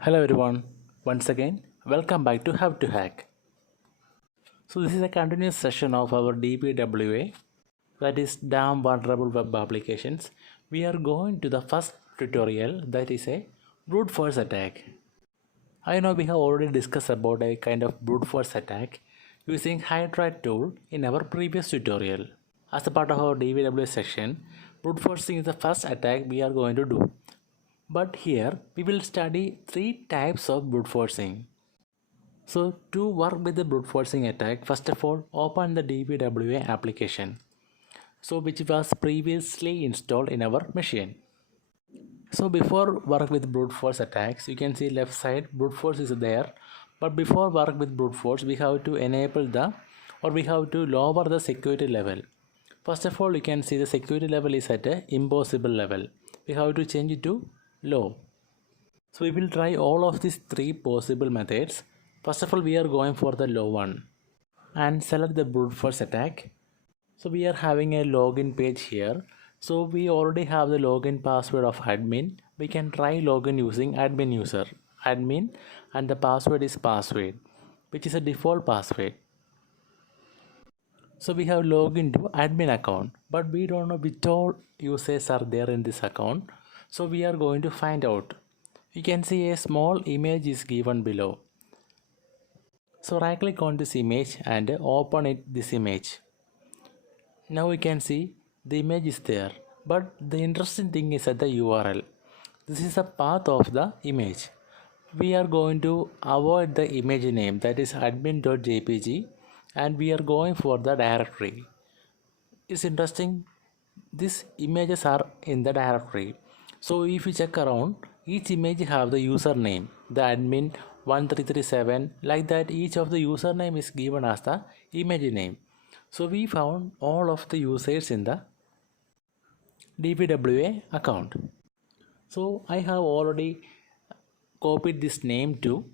Hello everyone, once again, welcome back to How to Hack. So this is a continuous session of our DVWA, that is Damn Vulnerable Web Applications. We are going to the first tutorial, that is a brute force attack. I know we have already discussed about a kind of brute force attack using Hydra tool in our previous tutorial. As a part of our DVWA section, brute forcing is the first attack we are going to do. But here we will study three types of brute forcing. So to work with the brute forcing attack, first of all open the DVWA application, so which was previously installed in our machine. So before work with brute force attacks, you can see left side brute force is there, but before work with brute force we have to enable we have to lower the security level. First of all, you can see the security level is at a impossible level. We have to change it to low. So we will try all of these three possible methods. First of all, we are going for the low one and select the brute force attack. So we are having a login page here. So we already have the login password of admin. We can try login using admin user, admin, and the password is password, which is a default password. So we have login to admin account, but we don't know which all users are there in this account. So we are going to find out. You can see a small image is given below. So right click on this image and open this image. Now we can see the image is there, but the interesting thing is at the URL. This is the path of the image. We are going to avoid the image name, that is admin.jpg, and we are going for the directory. It's interesting, these images are in the directory. So if you check around, each image have the username, the admin 1337, like that each of the username is given as the image name. So we found all of the users in the DVWA account. So I have already copied this name to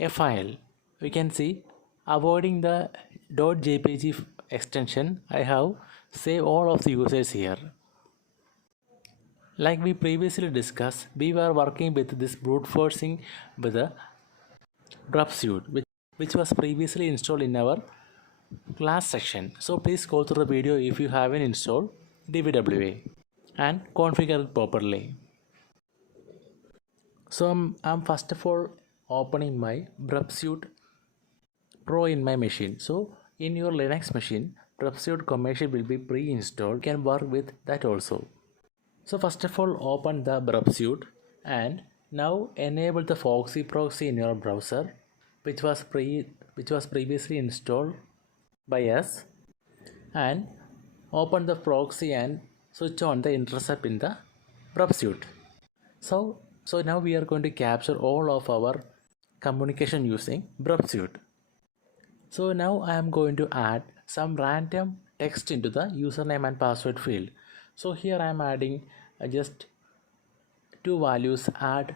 a file. We can see avoiding the .jpg extension, I have saved all of the users here. Like we previously discussed, we were working with this brute forcing with the Burp suite, which was previously installed in our class section. So please go through the video if you haven't installed DVWA and configure it properly. So I'm first of all opening my Burp suite Pro in my machine. So in your Linux machine, Burp suite commercial will be pre-installed. You can work with that also. So first of all, open the Burp suite and now enable the Foxy proxy in your browser, which was previously installed by us, and open the proxy and switch on the intercept in the Burp suite. So now we are going to capture all of our communication using Burp suite. So now I am going to add some random text into the username and password field. So here I am adding just two values, add.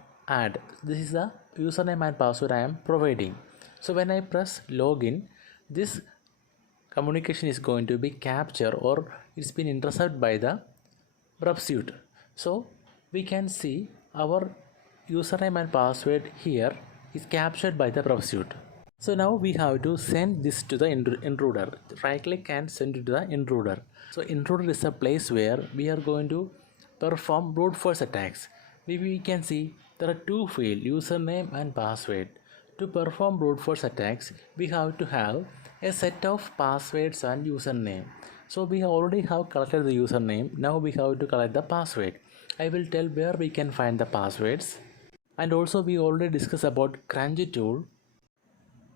This is the username and password I am providing. So when I press login, this communication is going to be captured or it's been intercepted by the Burp suite. So we can see our username and password here is captured by the Burp suite. So now we have to send this to the intruder. Right click and send it to the intruder. So intruder is a place where we are going to perform brute force attacks. We can see there are two fields, username and password. To perform brute force attacks, we have to have a set of passwords and username. So we already have collected the username. Now we have to collect the password. I will tell where we can find the passwords. And also we already discussed about Crunchy tool,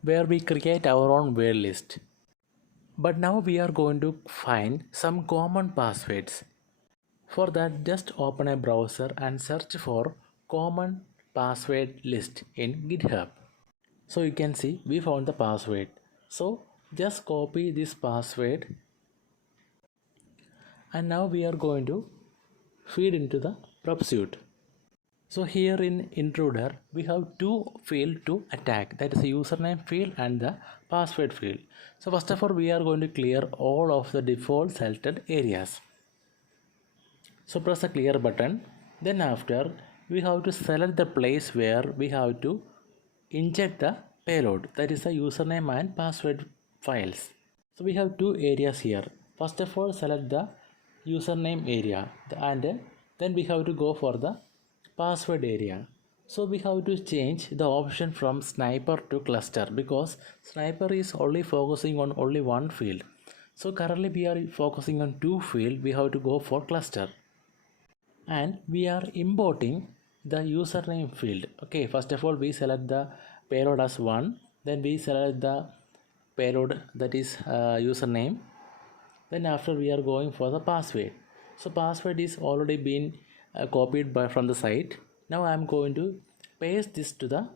where we create our own word list. But now we are going to find some common passwords. For that, just open a browser and search for common password list in GitHub. So you can see we found the password. So just copy this password and now we are going to feed into the Burp suite. So here in intruder, we have two field to attack, that is the username field and the password field. So first of all, we are going to clear all of the default selected areas. So press the clear button. Then after, we have to select the place where we have to inject the payload, that is the username and password files. So we have two areas here. First of all, select the username area and then we have to go for the password area. So we have to change the option from sniper to cluster because sniper is only focusing on only one field. So currently we are focusing on two field. We have to go for cluster and we are importing the username field. Okay, first of all we select the payload as 1, then we select the payload, that is username. Then after we are going for the password. So password is already been copied from the site. Now I am going to paste this to the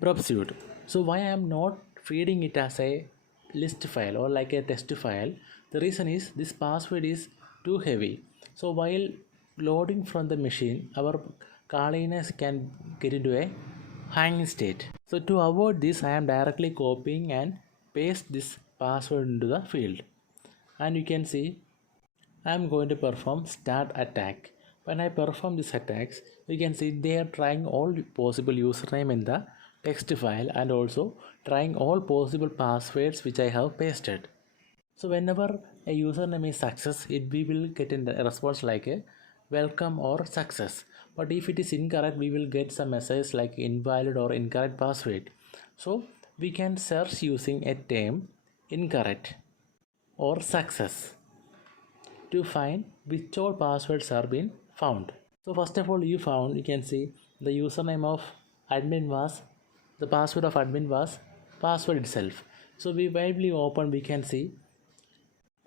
Burp suite. So why I am not feeding it as a list file or like a text file? The reason is this password is too heavy. So while loading from the machine, our Kalines can get into a hanging state. So to avoid this, I am directly copying and paste this password into the field. And you can see I am going to perform start attack. When I perform these attacks, you can see they are trying all possible username in the text file and also trying all possible passwords which I have pasted. So whenever a username is success, we will get a response like a welcome or success. But if it is incorrect, we will get some message like invalid or incorrect password. So we can search using a term incorrect or success to find which all passwords are being found. So first of all, you can see the username of admin was, the password of admin was password itself. So while we open, we can see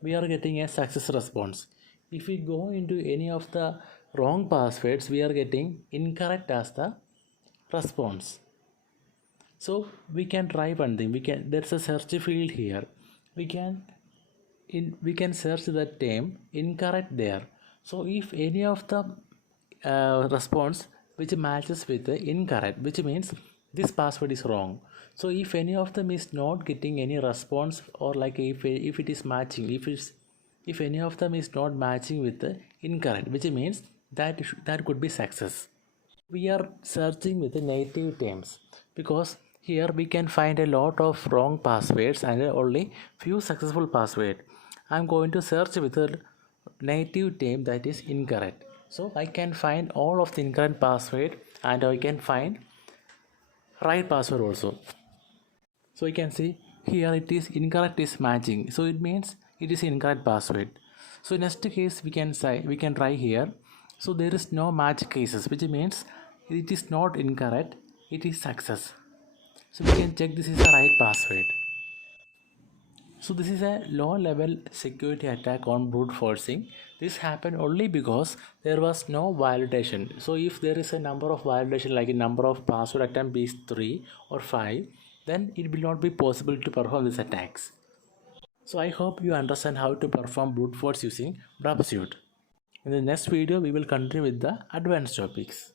we are getting a success response. If we go into any of the wrong passwords, we are getting incorrect as the response. So we can try one thing. There's a search field here. We can search the term incorrect there. So if any of the response which matches with the incorrect, which means this password is wrong. So if any of them is not getting any response, or like if it is matching, if any of them is not matching with the incorrect, which means that could be success. We are searching with the native terms because here we can find a lot of wrong passwords and only few successful passwords. I'm going to search with a native term that is incorrect. So I can find all of the incorrect password and I can find right password also. So you can see here it is incorrect is matching. So it means it is incorrect password. So next case we can try here. So there is no match cases, which means it is not incorrect, it is success. So we can check this is the right password. So this is a low level security attack on brute forcing. This happened only because there was no validation. So if there is a number of validation like a number of password attempt is 3 or 5, then it will not be possible to perform these attacks. So I hope you understand how to perform brute force using Burp suite. In the next video we will continue with the advanced topics.